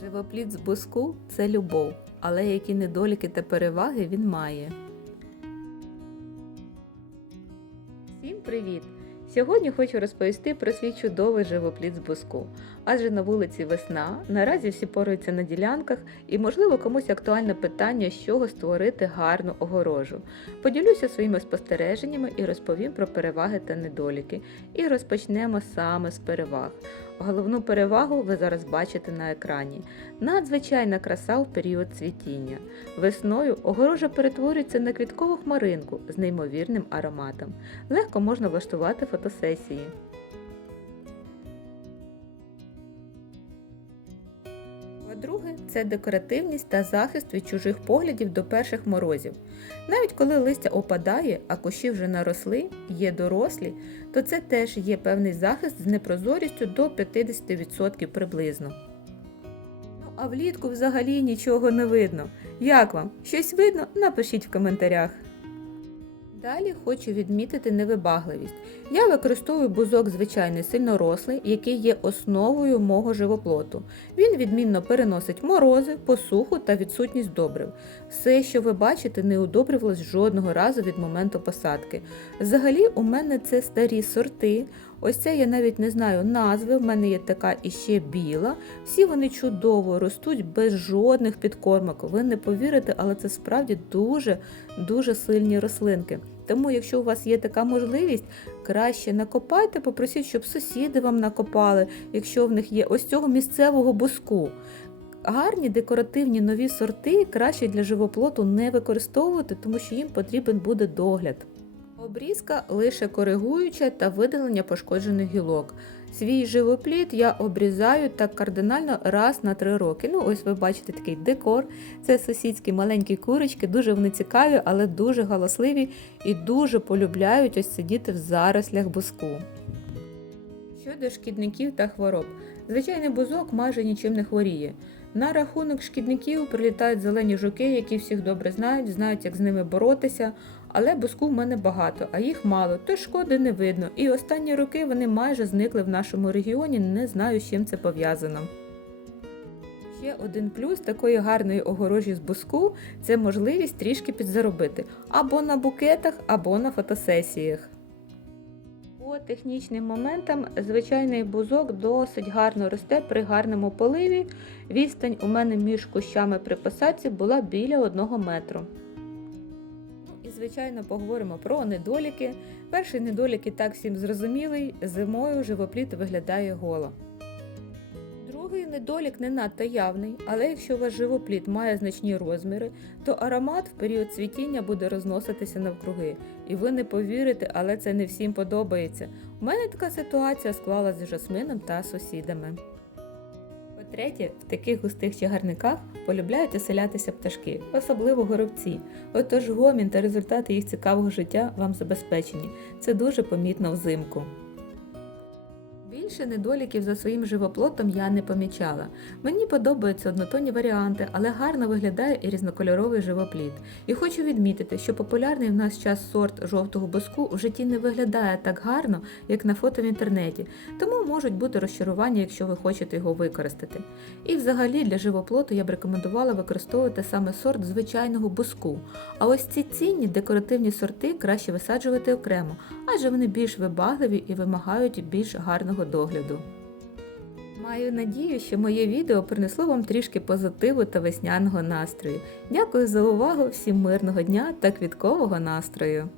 Живоплід з буску це любов, але які недоліки та переваги він має. Всім привіт! Сьогодні хочу розповісти про свій чудовий живоплід з буску. Адже на вулиці весна, наразі всі поруються на ділянках і, можливо, комусь актуальне питання, з чого створити гарну огорожу. Поділюся своїми спостереженнями і розповім про переваги та недоліки. І розпочнемо саме з переваг. Головну перевагу ви зараз бачите на екрані. Надзвичайна краса в період цвітіння. Весною огорожа перетворюється на квіткову хмаринку з неймовірним ароматом. Легко можна влаштувати фотосесії. Це декоративність та захист від чужих поглядів до перших морозів. Навіть коли листя опадає, а кущі вже наросли, є дорослі, то це теж є певний захист з непрозорістю до 50% приблизно. Ну а влітку взагалі нічого не видно. Як вам? Щось видно? Напишіть в коментарях. Далі хочу відмітити невибагливість. Я використовую бузок звичайний сильнорослий, який є основою мого живоплоту. Він відмінно переносить морози, посуху та відсутність добрив. Все, що ви бачите, не удобрювалось жодного разу від моменту посадки. Взагалі, у мене це старі сорти. Ось це я навіть не знаю назви. В мене є така іще біла. Всі вони чудово ростуть без жодних підкормок. Ви не повірите, але це справді дуже дуже сильні рослинки. Тому, якщо у вас є така можливість, краще накопайте, попросіть, щоб сусіди вам накопали, якщо в них є ось цього місцевого буску. Гарні декоративні нові сорти краще для живоплоту не використовувати, тому що їм потрібен буде догляд. Обрізка лише коригуюча та видалення пошкоджених гілок. Свій живоплід я обрізаю так кардинально раз на три роки. Ну, ось ви бачите такий декор. Це сусідські маленькі курочки, дуже вони цікаві, але дуже галасливі і дуже полюбляють ось сидіти в зарослях буску. Щодо шкідників та хвороб, звичайний бузок майже нічим не хворіє. На рахунок шкідників прилітають зелені жуки, які всіх добре знають, знають, як з ними боротися. Але буску в мене багато, а їх мало, то шкоди не видно. І останні роки вони майже зникли в нашому регіоні, не знаю, з чим це пов'язано. Ще один плюс такої гарної огорожі з буску це можливість трішки підзаробити або на букетах, або на фотосесіях. Технічним моментам звичайний бузок досить гарно росте при гарному поливі. Відстань у мене між кущами при посадці була біля 1 метру. Ну і звичайно поговоримо про недоліки. Перший недолік і так всім зрозумілий, зимою живопліт виглядає голо. Другий недолік не надто явний, але якщо ваш живопліт має значні розміри, то аромат в період цвітіння буде розноситися навкруги. І ви не повірите, але це не всім подобається. У мене така ситуація склалася з жасмином та сусідами. По-третє, в таких густих чагарниках полюбляють оселятися пташки, особливо горобці. Отож гомін та результати їх цікавого життя вам забезпечені. Це дуже помітно взимку. Більше недоліків за своїм живоплотом я не помічала. Мені подобаються однотонні варіанти, але гарно виглядає і різнокольоровий живопліт. І хочу відмітити, що популярний в нас час сорт жовтого боску в житті не виглядає так гарно, як на фото в інтернеті, тому можуть бути розчарування, якщо ви хочете його використати. І взагалі для живоплоту я б рекомендувала використовувати саме сорт звичайного боску. А ось ці цінні декоративні сорти краще висаджувати окремо, адже вони більш вибагливі і вимагають більш гарного догляду. Маю надію, що моє відео принесло вам трішки позитиву та весняного настрою. Дякую за увагу, всім мирного дня та квіткового настрою!